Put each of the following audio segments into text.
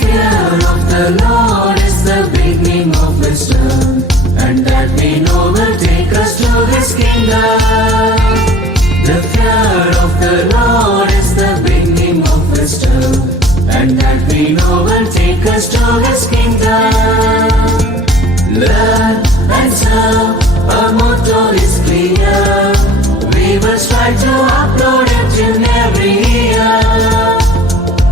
fear of the Lord is the beginning of wisdom, and that we know will take us to His kingdom. The fear of the Lord is the beginning of wisdom, and that we know will take us to His kingdom. Learn and serve, our motto is clear. We will strive to upload it in every year.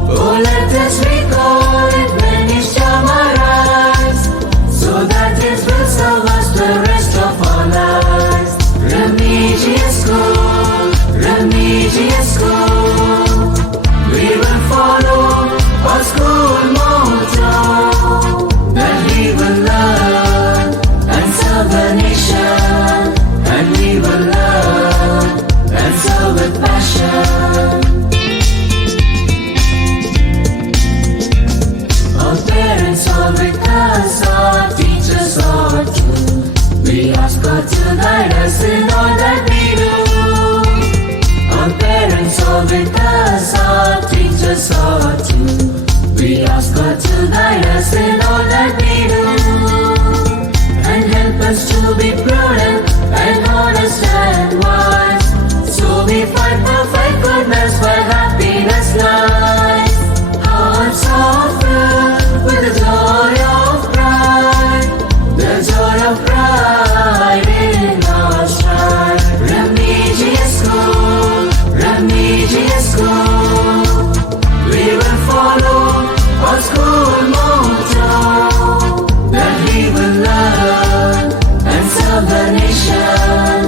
Oh, let us recall it when His charm arrives, so that it will serve us the rest of our lives. Remedious School, Remedious School. We will follow our school motto, that we will learn and serve the nation, and we will learn and serve with passion. Our parents are with us, our teachers are too. We ask God to guide us in all that we do. Our parents are with us, our teachers are too. We ask God to guide us in all that we do, and help us to be prudent and honest and wise, so we find perfect goodness where happiness lies. Hearts are filled with the joy of pride, the joy of pride in our stride. Remedious School, Remedious School. We will follow our school motto, that we will learn and serve the nation,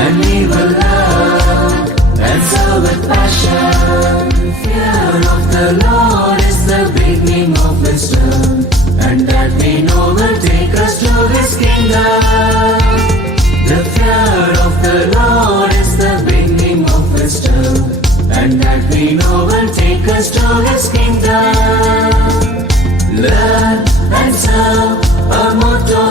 and we will learn and serve with passion. Fear of the Lord is the beginning of wisdom, and that we know will take us to His kingdom. The fear of the Lord is the beginning of wisdom, and that we know will take us to His kingdom. Learn and serve, our motto